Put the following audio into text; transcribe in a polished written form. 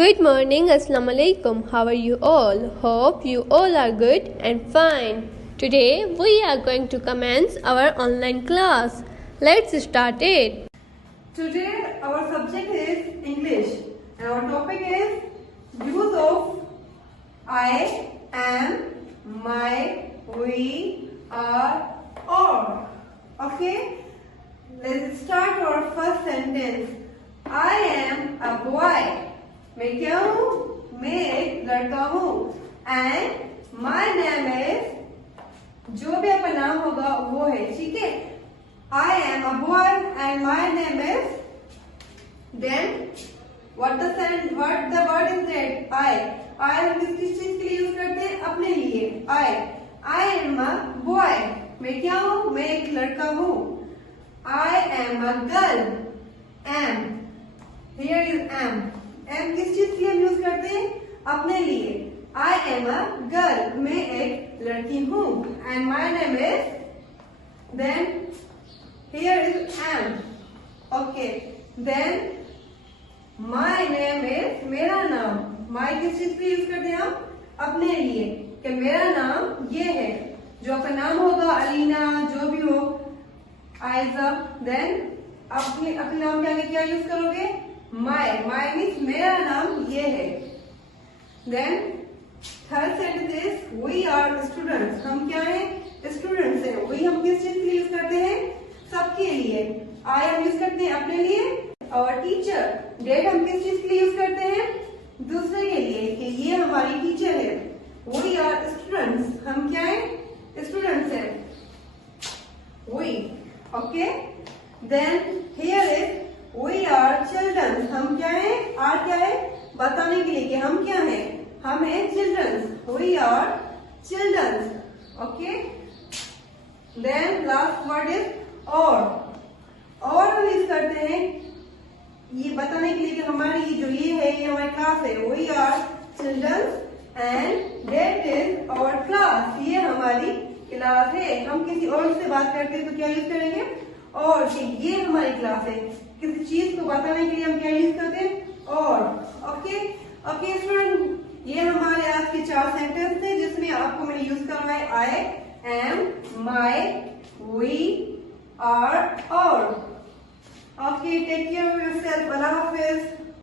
Good morning, Assalamu alaikum. How are you all? Hope you all are good and fine. Today we are going to commence our online class. Let's start it. Today our subject is English and our topic is use of I, am, my, we, are, or. Okay? Let's start our first sentence. I am a boy. मैं क्या हूँ? मैं एक लड़का हूँ and my name is, जो भी आपका नाम होगा वो है, ठीक है। I am a boy and my name is, then what the word is that? I हम किस चीज के लिए यूज करते हैं? अपने लिए। आई एम अ बॉय, मैं क्या हूँ? मैं एक लड़का हूँ। I am a girl, M, here is M. M किस चीज के लिए हम यूज करते हैं? अपने लिए। आई एम अ गर्ल, मैं एक लड़की हूँ and my name is, then here is M. Okay, then my name is, मेरा नाम। माई किस चीज के लिए यूज करते हैं हम? अपने लिए, कि मेरा नाम ये है। जो आपका नाम होगा, अलीना, जो भी हो, आयजा, देन अपने नाम के आगे क्या यूज करोगे? माई मीन्स मेरा नाम ये है। Then third sentence is we are students, हम क्या हैं? स्टूडेंट्स हैं। वी हम किस चीज के लिए यूज करते हैं? सबके लिए। आई हम यूज करते हैं अपने लिए। और टीचर, डेट हम किस चीज के लिए यूज करते हैं? दूसरे के लिए, कि ये हमारी टीचर है। वी आर स्टूडेंट्स, हम क्या है? स्टूडेंट्स हैं। We, okay. Then here is we are children, हम क्या है? आर क्या है? बताने के लिए कि हम क्या है? हम है children. We are children, okay. Then last word is और हम यूज करते हैं ये बताने के लिए कि हमारी ये है, ये हमारी क्लास है। We are children and that is our class, ये हमारी क्लास है। हम किसी और से बात करते हैं तो क्या यूज करेंगे? और, ये हमारी क्लास है। किसी चीज को बताने के लिए हम क्या यूज करते हैं? और। ओके स्टूडेंट, ये हमारे आज के 4 सेंटेंस थे जिसमें आपको मैंने यूज करवाए I am, my, we, are, और। Okay, take care of yourself. अल्लाह हाफिज।